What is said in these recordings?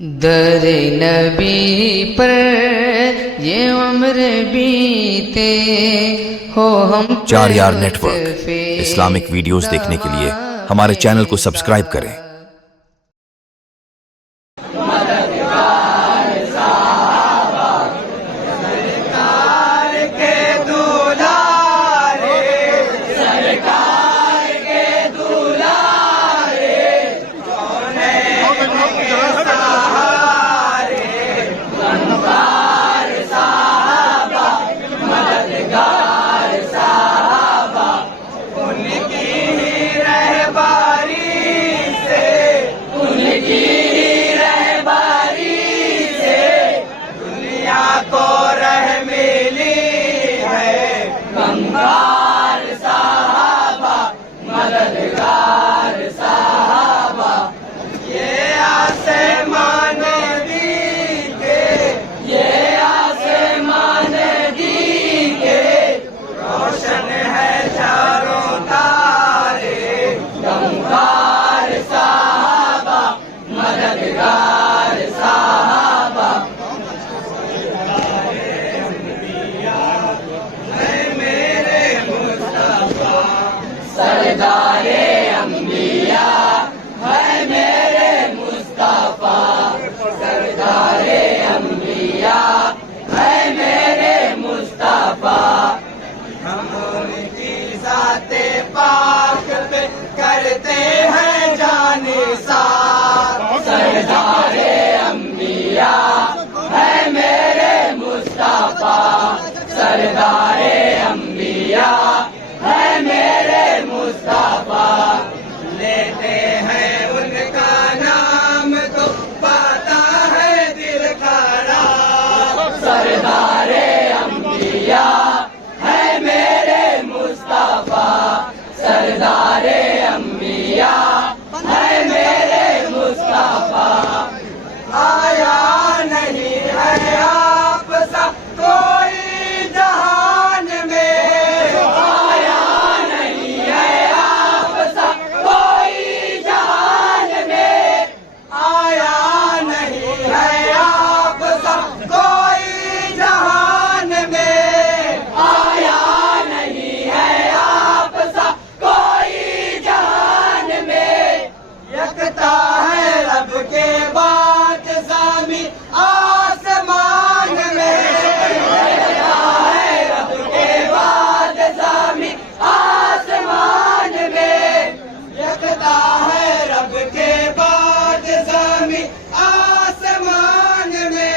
दर नबी पर ये उम्र बीते हो हम 4 यार नेटवर्क इस्लामिक वीडियोस देखने के लिए हमारे चैनल को सब्सक्राइब करें। करते हैं जाने सार सरदारे अंबिया है मेरे मुस्तफा सरदारे अंबिया है मेरे मुस्तफा लेते हैं उनका नाम तो पाता है दिल खराब सरदारे अंबिया है मेरे मुस्तफा सरदारे अंबिया है मेरे मुस्तफा आया नहीं है आप सा कोई जहान में आया नहीं है आप सा कोई जहान में आया नहीं है आप सा कोई जहान में आया नहीं है आप सा यकता है रब के बाद ज़मीन आसमान में यकता है रब के बाद ज़मीन आसमान में यकता है रब के बाद ज़मीन आसमान में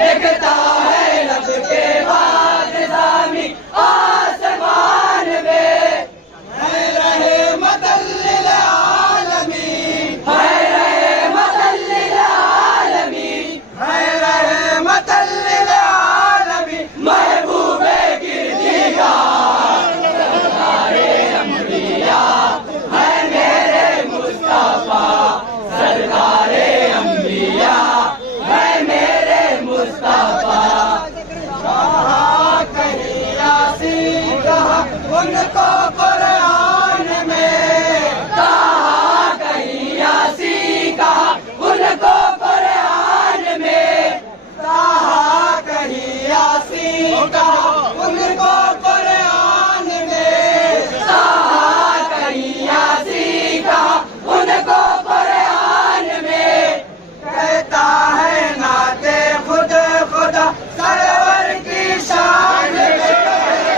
यकता है रब के बाद ज़मीन आसमान में है रहे मतल्लिल आलमीन है रहे मतल्लिल आलमीन है रहे मतल्लिल आलमीन महबूबे गिरदीगार सरदारे अंबिया है मेरे मुस्तफा सरदारे अंबिया है मेरे मुस्तफा कहा कहीं यासीन कहा उनको कुरान में कहा कहीं यासीन कहा उनको कुरान में कहा कहीं यासीन कहा उनको कुरान में कहा कहीं यासीन कहा उनको कुरान में कहता है नाते खुद खुदा सरवर की शान में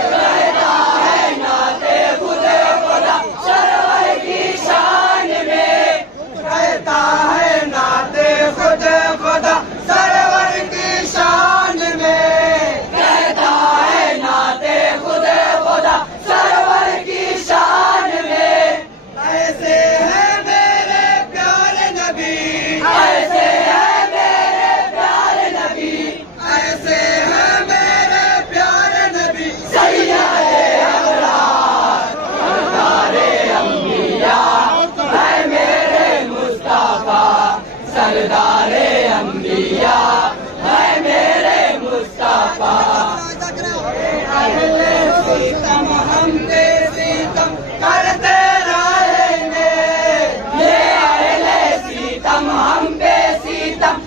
कहता है नाते खुद खुदा सरवर की शान में कहता है नाते खुद खुदा सरवर की शान में कहता है नाते खुद खुदा सरवर की शान में ऐसे है मेरे प्यारे नबी ऐसे है मेरे प्यारे नबी ऐसे है मेरे प्यारे नबी सैयदे अबरार सरदारे अंबिया है मेरे मुस्तफा सरदारे अंबिया है मेरे मुस्तफा अहले सीतम हम पे सीतम करते रहेंगे ये अहले सीतम हम पे सीतम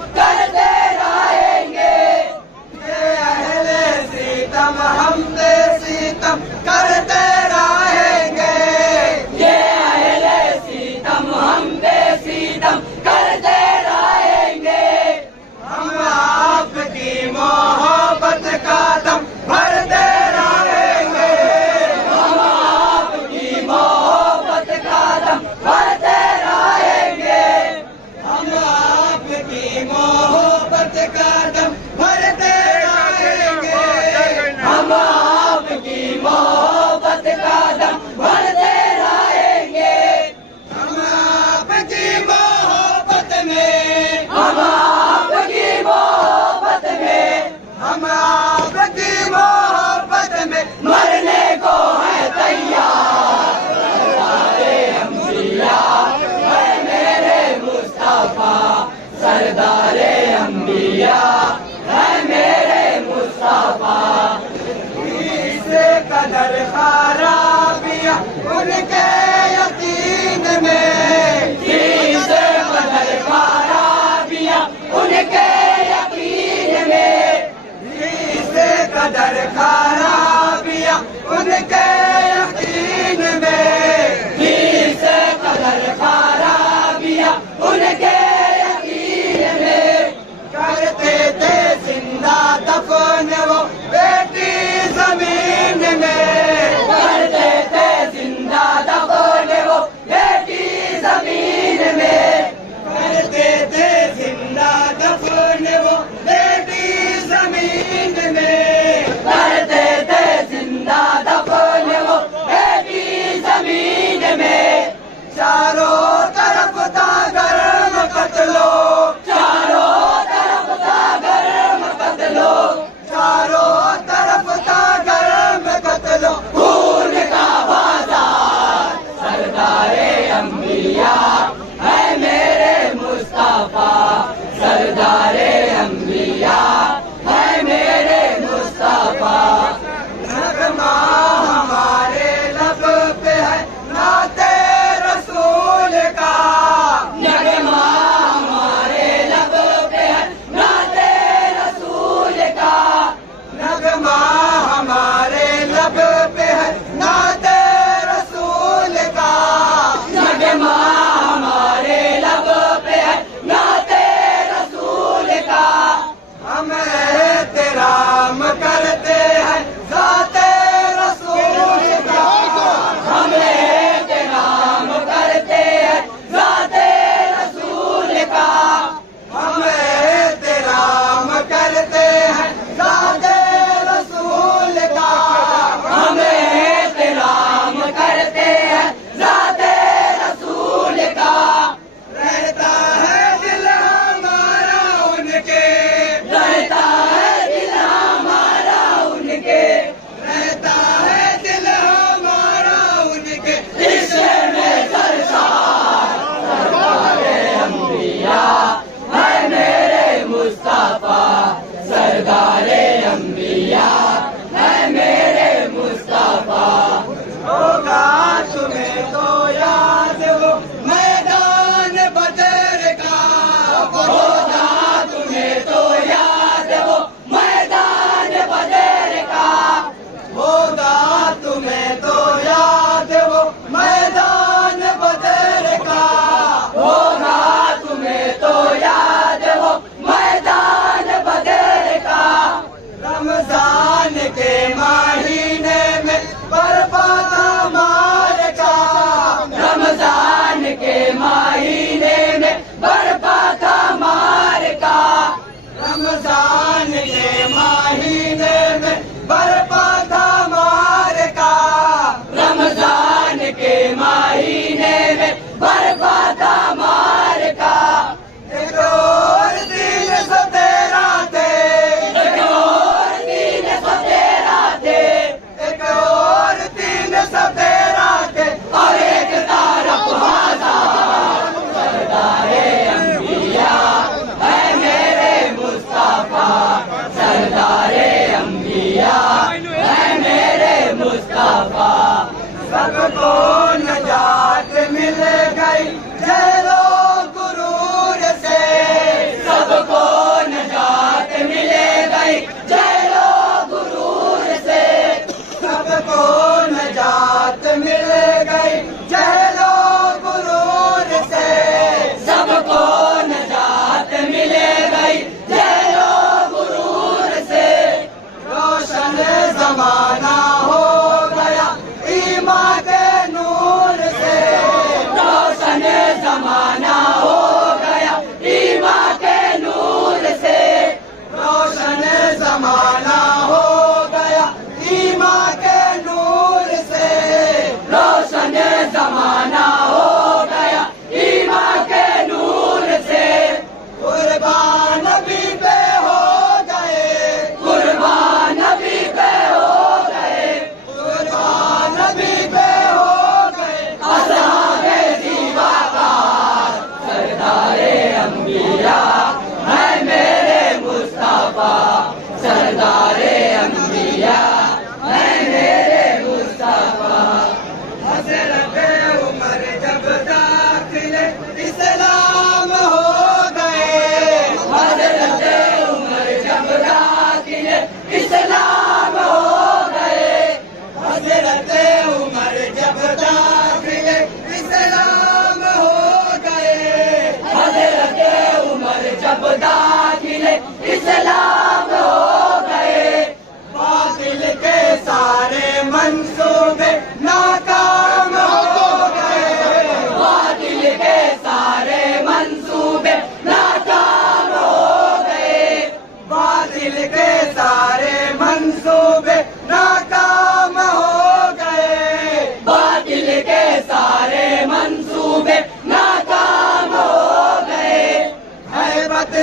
आपकी मोहब्बत का दम भरते रहेंगे, हम आपकी मोहब्बत का दम भरते रहेंगे, हम आपकी मोहब्बत में, हम आपकी मोहब्बत में, हम आपकी मोहब्बत में मरने को है तैयार। सरदारे अंबिया है मेरे मुस्तफा, सरदारे अंबिया है मेरे मुस्तफा। इससे कदर खराबियां उनके यकीन में, इससे कदर खराबियां उनके यकीन में, इससे कदर खराबियां उनके यकीन में, इससे कदर खराबियां उनके यकीन में।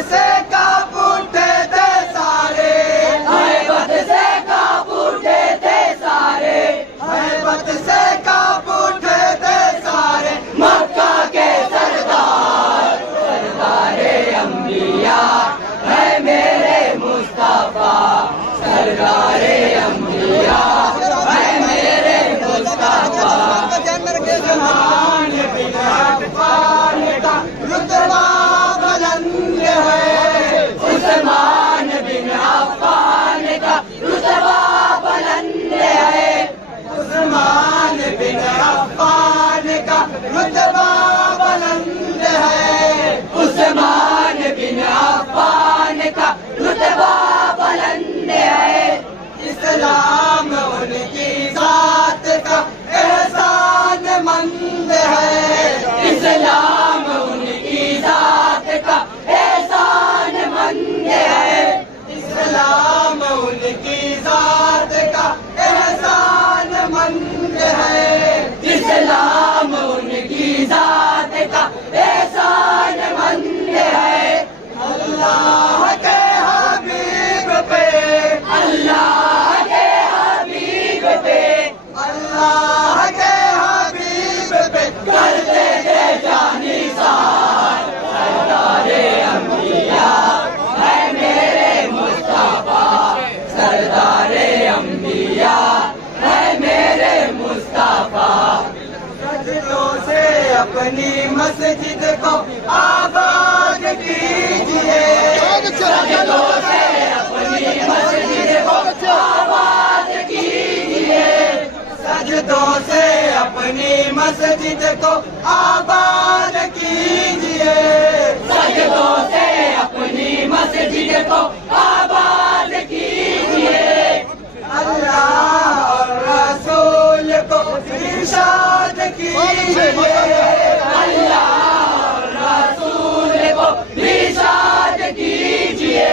से कांप उठे थे सारे, हैबत से कांप उठे थे सारे, हैबत से कांप उठे थे सारे। मक्का के सरदार, सरदारे अंबिया है मेरे मुस्तफा, सरदारे अंबिया है मेरे मुस्तफा। उस्मान बिन अफ़्फ़ान का रुतबा बुलंद है, उस्मान बिन अफ़्फ़ान का रुतबा बुलंद है, उस्मान बिन अफ़्फ़ान का रुतबा बुलंद है, उस्मान बिन अफ़्फ़ान का रुतबा बुलंद है। इस्लाम उनकी जात का एहसान मंद है, इस्लाम उनकी जात का एहसान मंद है, इस्लाम उनकी जात का एहसान मंद है, इस्लाम उनकी जात का एहसान मंद है। अल्लाह के हबीब पे, अल्लाह के हबीब पे, अल्लाह के हबीब पे करते थे जानी सार, सरदारे अंबिया है मेरे मुस्तफा, सरदारे अंबिया है मेरे मुस्तफा। सजदों से अपनी मस्जिद को आबाद कीजिए, सजदों से अपनी मस्जिद को आबाद कीजिए, सजदों से अपनी मस्जिद को आबाद कीजिए, सजदों से अपनी मस्जिद को आबाद कीजिए। अल्लाह और रसूल को इरशाद कीजिए, अल्लाह और रसूल को इरशाद कीजिए,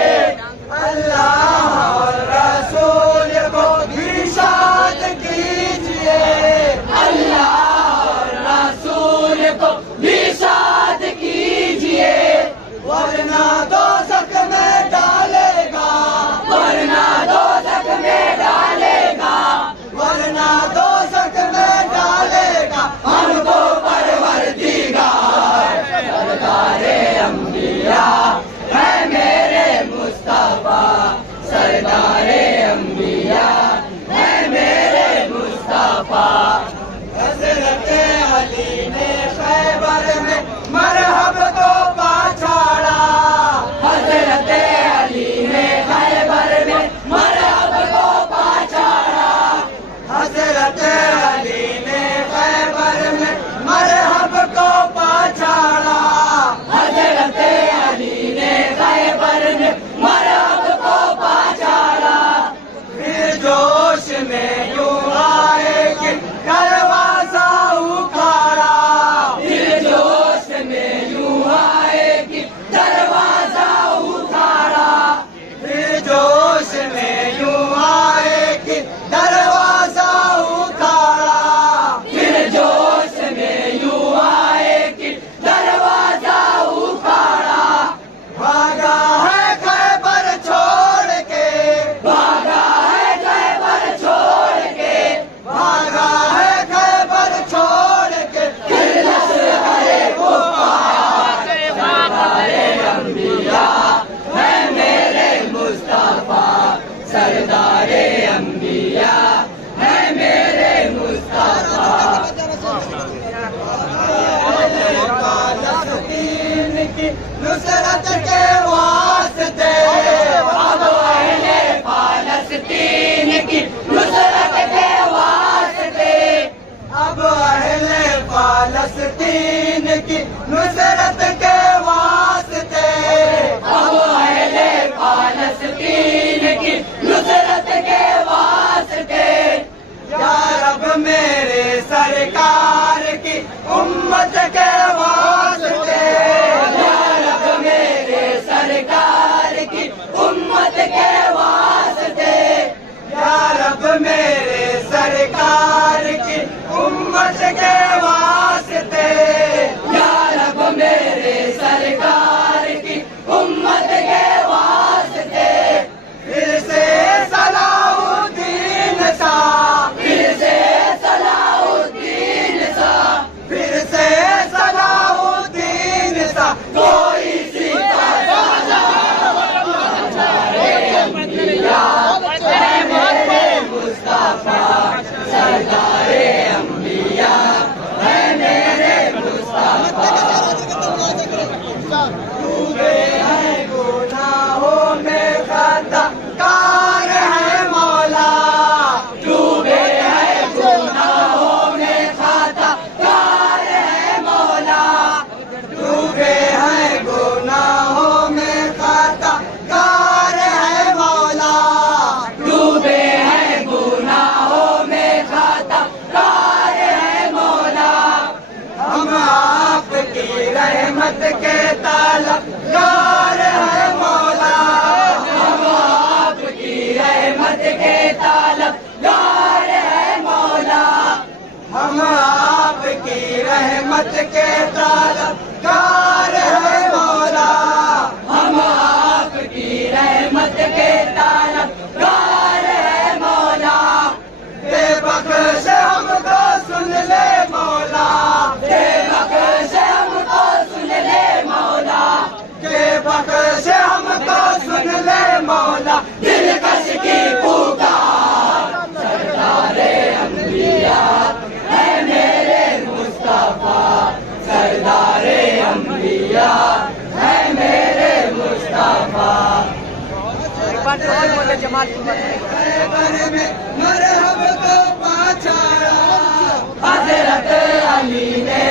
अल्लाह और रसूल को इरशाद कीजिए, अल्लाह और रसूल को इरशाद कीजिए। वरना दोज़ख में डालेगा, वरना दोज़ख में डालेगा, वरना दोज़ख में डालेगा हमको परवरदिगार, सरदारे अंबिया है मेरे मुस्तफा, सरदारे अंबिया है मेरे मुस्तफा। हज़रत अली ने खैबर में मरहब को पछाड़ा, हज़रत अली ने खैबर में मरहब को पछाड़ा, हज़रत अली ने खैबर में मरहब को पछाड़ा, हज़रत अली ने खैबर में मरहब को पछाड़ा। फिर जोश में यूं आए कि दरवाजा उखाड़ा, फिर जोश में यूं आए कि दरवाजा उखाड़ा, फिर जोश में यूं आए कि दरवाजा उखाड़ा, फिर जोश में यूं आए कि दरवाजा उखाड़ा। भागा है खैबर छोड़ के, भागा है खैबर छोड़ के, भागा है खैबर छोड़ के, फिर लश्करे कुफ्फार, सरदारे अंबिया है मेरे मुस्तफा, सरदारे अंबिया है मेरे मुस्तफा। दीन की नुसरत के वास्ते, अब अहले फालस्तीन की नुसरत के वास्ते, अब अहले फालस्तीन की नुसरत के वास्ते, अब अहले फालस्तीन की नुसरत के वास्ते। या रब मेरे सरकार की उम्मत के वास्ते, या रब मेरे सरकार की उम्मत के वास्ते, या रब मेरे सरकार की उम्मत के वास्ते, या रब मेरे सरकार की उम्मत मौला दिलकश की पुकार सरदारे अंबिया है मेरे मुस्तफा सरदारे अंबिया है मेरे मुस्तफा खैबर में मरहब को पहुंचाया हजरत अली ने